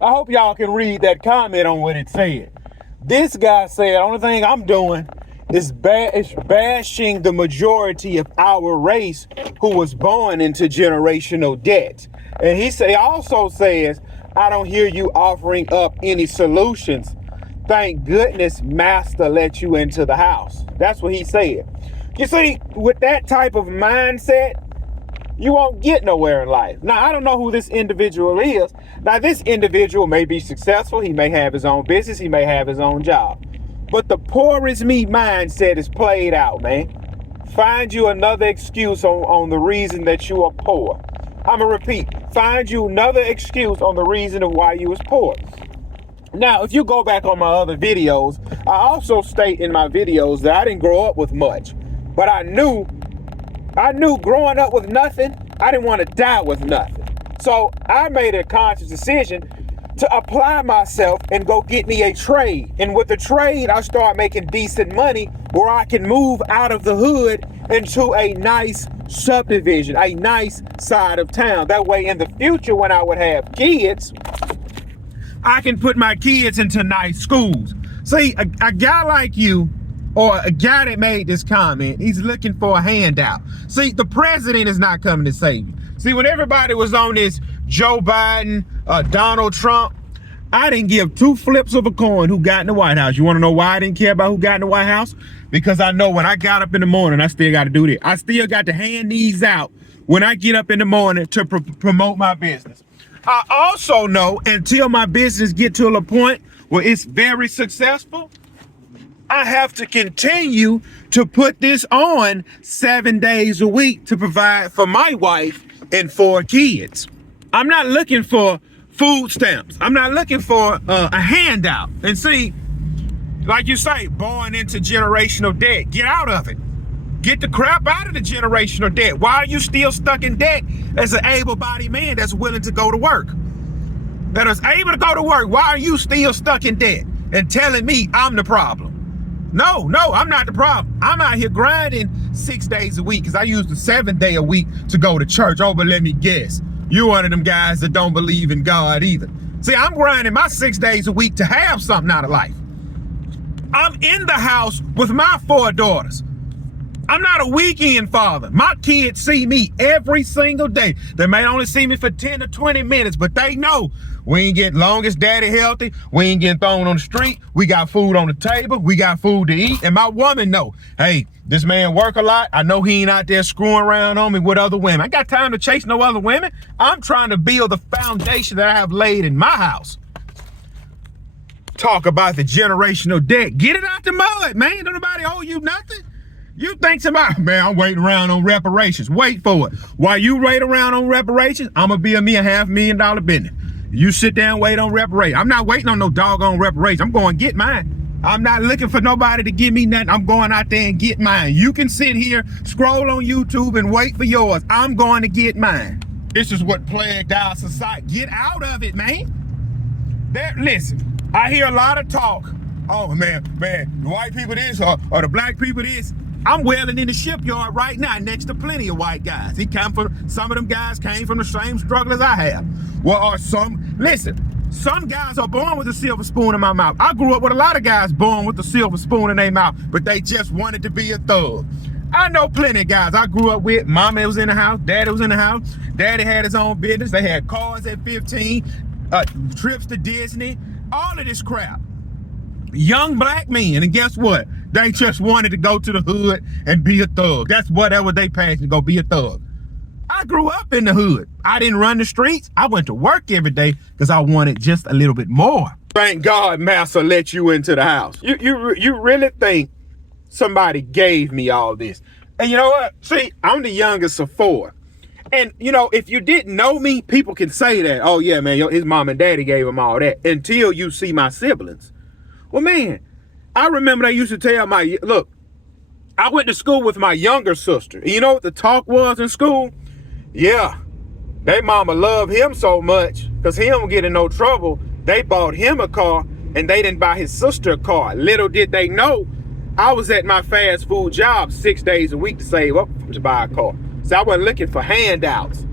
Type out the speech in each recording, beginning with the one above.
I hope y'all can read that comment on what it said. This guy said, only thing I'm doing is bashing the majority of our race who was born into generational debt. And he also says, I don't hear you offering up any solutions. Thank goodness Master let you into the house. That's what he said. You see, with that type of mindset, you won't get nowhere in life. Now, I don't know who this individual is. Now, this individual may be successful. He may have his own business. He may have his own job. But the poor is me mindset is played out, man. Find you another excuse on the reason that you are poor. I'm going to repeat. Find you another excuse on the reason of why you was poor. Now, if you go back on my other videos, I also state in my videos that I didn't grow up with much. But I knew growing up with nothing, I didn't want to die with nothing. So I made a conscious decision to apply myself and go get me a trade. And with the trade, I start making decent money where I can move out of the hood into a nice subdivision, a nice side of town. That way in the future, when I would have kids, I can put my kids into nice schools. See, a guy like you, or a guy that made this comment, he's looking for a handout. See, the president is not coming to save you. See, when everybody was on this Joe Biden, Donald Trump, I didn't give two flips of a coin who got in the White House. You want to know why I didn't care about who got in the White House? Because I know when I got up in the morning, I still got to do this. I still got to hand these out when I get up in the morning to promote my business. I also know until my business get to a point where it's very successful, I have to continue to put this on 7 days a week to provide for my wife and 4 kids. I'm not looking for food stamps. I'm not looking for a handout. And see, like you say, born into generational debt. Get out of it. Get the crap out of the generational debt. Why are you still stuck in debt as an able-bodied man that's willing to go to work? That is able to go to work. Why are you still stuck in debt and telling me I'm the problem? No, I'm not the problem. I'm out here grinding 6 days a week because I use the 7th day a week to go to church. Oh, but let me guess. You're one of them guys that don't believe in God either. See, I'm grinding my 6 days a week to have something out of life. I'm in the house with my 4 daughters. I'm not a weekend father. My kids see me every single day. They may only see me for 10 to 20 minutes, but they know we ain't getting long as daddy healthy. We ain't getting thrown on the street. We got food on the table. We got food to eat. And my woman know, hey, this man work a lot. I know he ain't out there screwing around on me with other women. I got time to chase no other women. I'm trying to build the foundation that I have laid in my house. Talk about the generational debt. Get it out the mud, man. Don't nobody owe you nothing. You think somebody, man, I'm waiting around on reparations. Wait for it. While you wait around on reparations, I'm going to build me a $500,000 business. You sit down and wait on reparations. I'm not waiting on no doggone reparations. I'm going to get mine. I'm not looking for nobody to give me nothing. I'm going out there and get mine. You can sit here, scroll on YouTube and wait for yours. I'm going to get mine. This is what plagued our society. Get out of it, man. Listen, I hear a lot of talk. Oh, man, the white people this or the black people this. I'm welding in the shipyard right now next to plenty of white guys. Some of them guys came from the same struggle as I have. Well, listen, some guys are born with a silver spoon in my mouth. I grew up with a lot of guys born with a silver spoon in their mouth, but they just wanted to be a thug. I know plenty of guys I grew up with. Mama was in the house, daddy was in the house. Daddy had his own business. They had cars at 15, trips to Disney, all of this crap. Young black men, and guess what? They just wanted to go to the hood and be a thug. That's whatever they passion to go be a thug. I grew up in the hood. I didn't run the streets. I went to work every day because I wanted just a little bit more. Thank God Master let you into the house. You really think somebody gave me all this? And you know what? See, I'm the youngest of 4. And, you know, if you didn't know me, people can say that. Oh, yeah, man, his mom and daddy gave him all that until you see my siblings. Well, man, I remember they used to tell look, I went to school with my younger sister. And you know what the talk was in school? Yeah, they mama loved him so much because he don't get in no trouble. They bought him a car and they didn't buy his sister a car. Little did they know, I was at my fast food job 6 days a week to save up to buy a car. So I wasn't looking for handouts.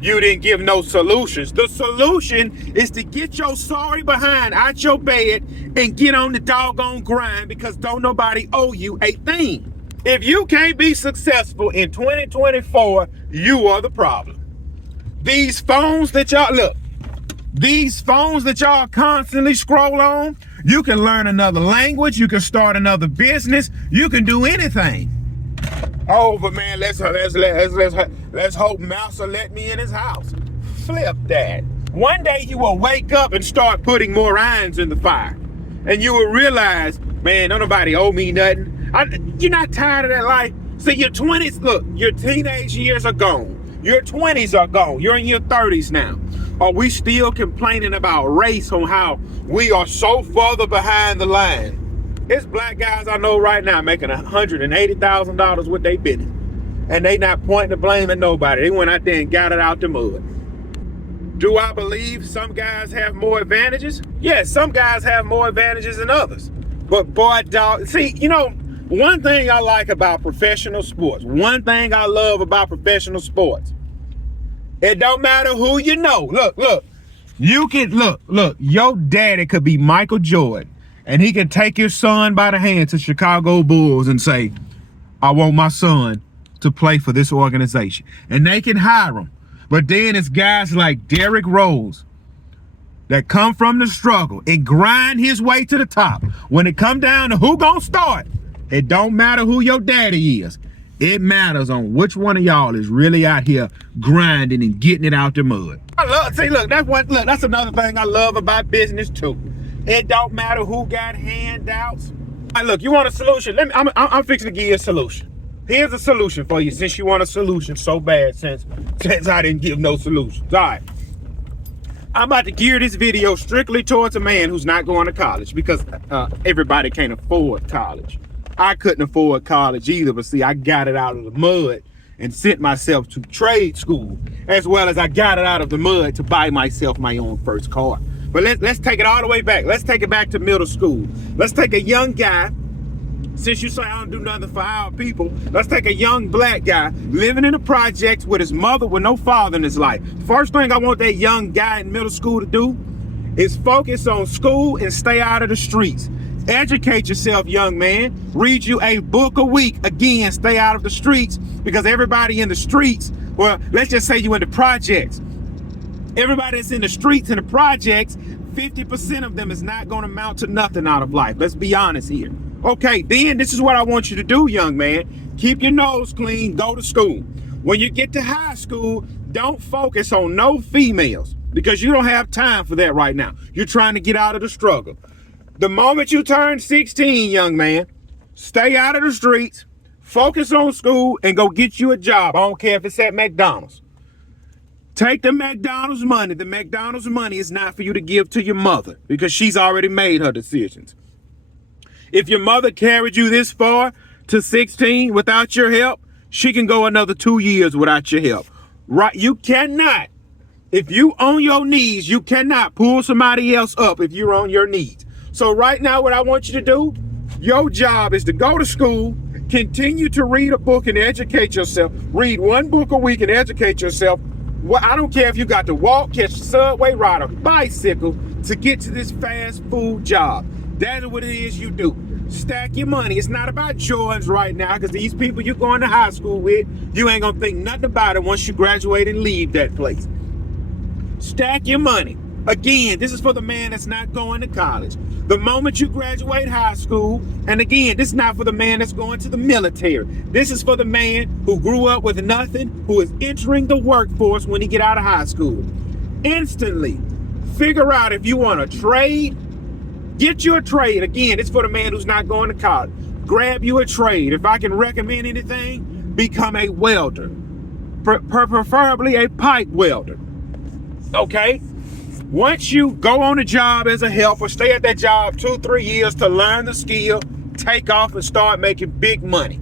You didn't give no solutions. The solution is to get your sorry behind out your bed and get on the doggone grind, because don't nobody owe you a thing. If you can't be successful in 2024, you are the problem. These phones that y'all constantly scroll on, you can learn another language, you can start another business, you can do anything. Oh, but man, let's hope Mouse will let me in his house. Flip that. One day you will wake up and start putting more irons in the fire, and you will realize, man, don't nobody owe me nothing. You're not tired of that life. See, your 20s, look, your teenage years are gone. Your 20s are gone. You're in your 30s now. Are we still complaining about race, on how we are so further behind the line? There's black guys I know right now making $180,000 with their business, and they not pointing the blame at nobody. They went out there and got it out the mud. Do I believe some guys have more advantages? Yes, some guys have more advantages than others. But boy, dog, see, you know, one thing I like about professional sports, one thing I love about professional sports, it don't matter who you know. Look, you can, look, your daddy could be Michael Jordan, and he can take his son by the hand to Chicago Bulls and say, I want my son to play for this organization. And they can hire him. But then it's guys like Derrick Rose that come from the struggle and grind his way to the top. When it come down to who gonna start, it don't matter who your daddy is. It matters on which one of y'all is really out here grinding and getting it out the mud. That's another thing I love about business too. It don't matter who got handouts. Hey, look, you want a solution? I'm fixing to give you a solution. Here's a solution for you, since you want a solution so bad, since I didn't give no solutions. All right. I'm about to gear this video strictly towards a man who's not going to college, because everybody can't afford college. I couldn't afford college either, but see, I got it out of the mud and sent myself to trade school, as well as I got it out of the mud to buy myself my own first car. But let's take it all the way back. Let's take it back to middle school. Let's take a young guy, since you say I don't do nothing for our people, let's take a young black guy living in the projects with his mother with no father in his life. First thing I want that young guy in middle school to do is focus on school and stay out of the streets. Educate yourself, young man. Read you a book a week. Again, stay out of the streets, because everybody in the streets, well, let's just say you in the projects. Everybody that's in the streets and the projects, 50% of them is not going to amount to nothing out of life. Let's be honest here. Okay, then this is what I want you to do, young man. Keep your nose clean, go to school. When you get to high school, don't focus on no females, because you don't have time for that right now. You're trying to get out of the struggle. The moment you turn 16, young man, stay out of the streets, focus on school, and go get you a job. I don't care if it's at McDonald's. Take the McDonald's money. The McDonald's money is not for you to give to your mother, because she's already made her decisions. If your mother carried you this far to 16 without your help, she can go another 2 years without your help. Right? You cannot. If you on your knees, you cannot pull somebody else up if you're on your knees. So right now, what I want you to do, your job is to go to school, continue to read a book and educate yourself. Read one book a week and educate yourself. Well, I don't care if you got to walk, catch the subway, ride a bicycle to get to this fast food job. That is what it is you do. Stack your money. It's not about Jordans right now, because these people you're going to high school with, you ain't going to think nothing about it once you graduate and leave that place. Stack your money. Again, this is for the man that's not going to college. The moment you graduate high school, and again, this is not for the man that's going to the military. This is for the man who grew up with nothing, who is entering the workforce when he get out of high school. Instantly, figure out if you want to trade. Get you a trade. Again, it's for the man who's not going to college. Grab you a trade. If I can recommend anything, become a welder. Preferably a pipe welder. Okay? Once you go on a job as a helper, stay at that job 2-3 years to learn the skill, take off and start making big money.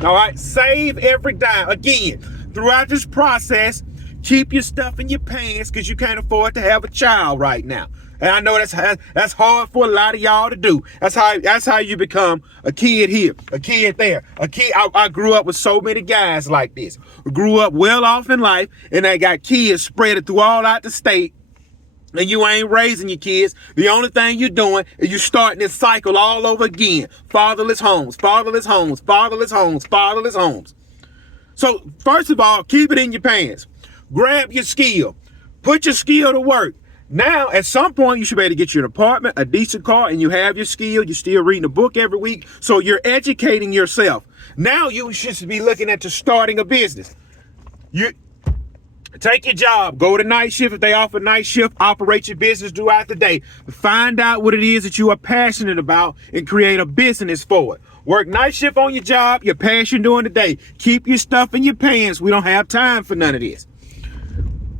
All right? Save every dime. Again, throughout this process, keep your stuff in your pants, because you can't afford to have a child right now. And I know that's hard for a lot of y'all to do. That's how you become a kid here, a kid there, a kid. I grew up with so many guys like this who grew up well off in life, and they got kids spread through all out the state. And you ain't raising your kids. The only thing you're doing is you're starting this cycle all over again. Fatherless homes, fatherless homes, fatherless homes, fatherless homes. So first of all, keep it in your pants. Grab your skill. Put your skill to work. Now, at some point, you should be able to get you an apartment, a decent car, and you have your skill. You're still reading a book every week. So you're educating yourself. Now you should be looking at starting a business. You take your job, go to night shift. If they offer night shift, operate your business throughout the day. Find out what it is that you are passionate about and create a business for it. Work night shift on your job, your passion during the day. Keep your stuff in your pants. We don't have time for none of this.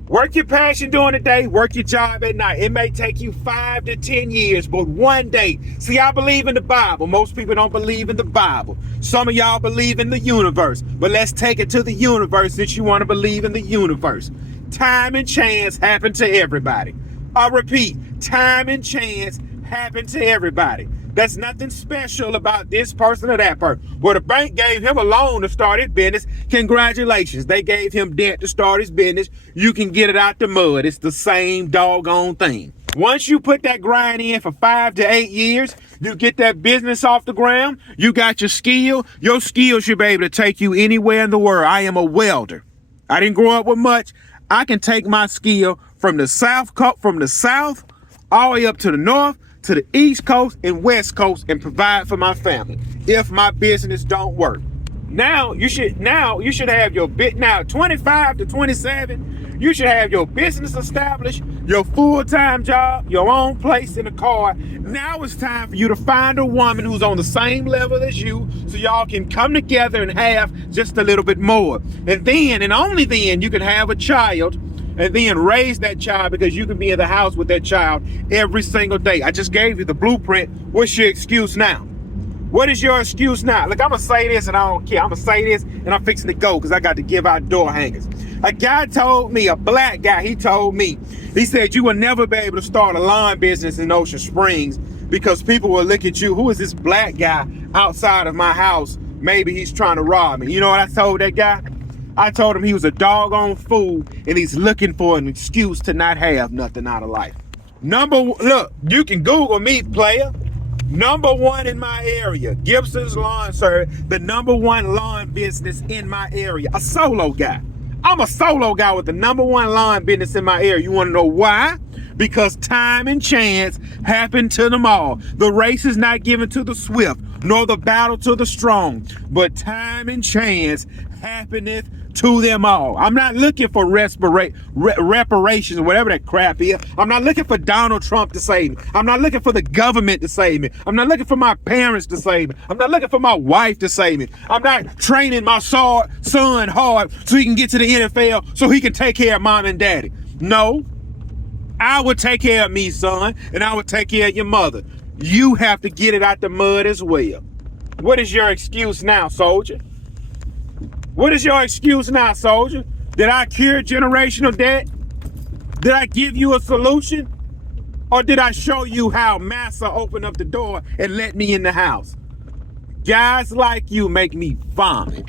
Work your passion during the day, work your job at night. It may take you 5 to 10 years, but one day. See, I believe in the Bible. Most people don't believe in the Bible. Some of y'all believe in the universe, but let's take it to the universe that you want to believe in the universe. Time and chance happen to everybody. I repeat, time and chance happen to everybody. There's nothing special about this person or that person. Well, the bank gave him a loan to start his business. Congratulations. They gave him debt to start his business. You can get it out the mud. It's the same doggone thing. Once you put that grind in for 5 to 8 years, you get that business off the ground. You got your skill. Your skill should be able to take you anywhere in the world. I am a welder. I didn't grow up with much. I can take my skill from the south all the way up to the north, to the East Coast and West Coast, and provide for my family if my business don't work. Now you should have your bit. Now 25 to 27, you should have your business established, your full-time job, your own place in a car. Now it's time for you to find a woman who's on the same level as you, so y'all can come together and have just a little bit more. And then, and only then, you can have a child and then raise that child, because you can be in the house with that child every single day. I just gave you the blueprint. What's your excuse now? What is your excuse now? Look, I'm going to say this and I don't care. I'm going to say this and I'm fixing to go because I got to give out door hangers. A guy told me, a black guy, he told me, he said, you will never be able to start a lawn business in Ocean Springs because people will look at you. Who is this black guy outside of my house? Maybe he's trying to rob me. You know what I told that guy? I told him he was a doggone fool and he's looking for an excuse to not have nothing out of life. Look, you can Google me, player. Number one in my area, Gibson's Lawn Service, the number one lawn business in my area. A solo guy. I'm a solo guy with the number one lawn business in my area. You want to know why? Because time and chance happen to them all. The race is not given to the swift, nor the battle to the strong, but time and chance happeneth to them all. I'm not looking for reparations or whatever that crap is. I'm not looking for Donald Trump to save me. I'm not looking for the government to save me. I'm not looking for my parents to save me. I'm not looking for my wife to save me. I'm not training my son hard so he can get to the NFL so he can take care of mom and daddy. No, I would take care of me, son, and I would take care of your mother. You have to get it out the mud as well. What is your excuse now, soldier? What is your excuse now, soldier? Did I cure generational debt? Did I give you a solution? Or did I show you how Massa opened up the door and let me in the house? Guys like you make me vomit.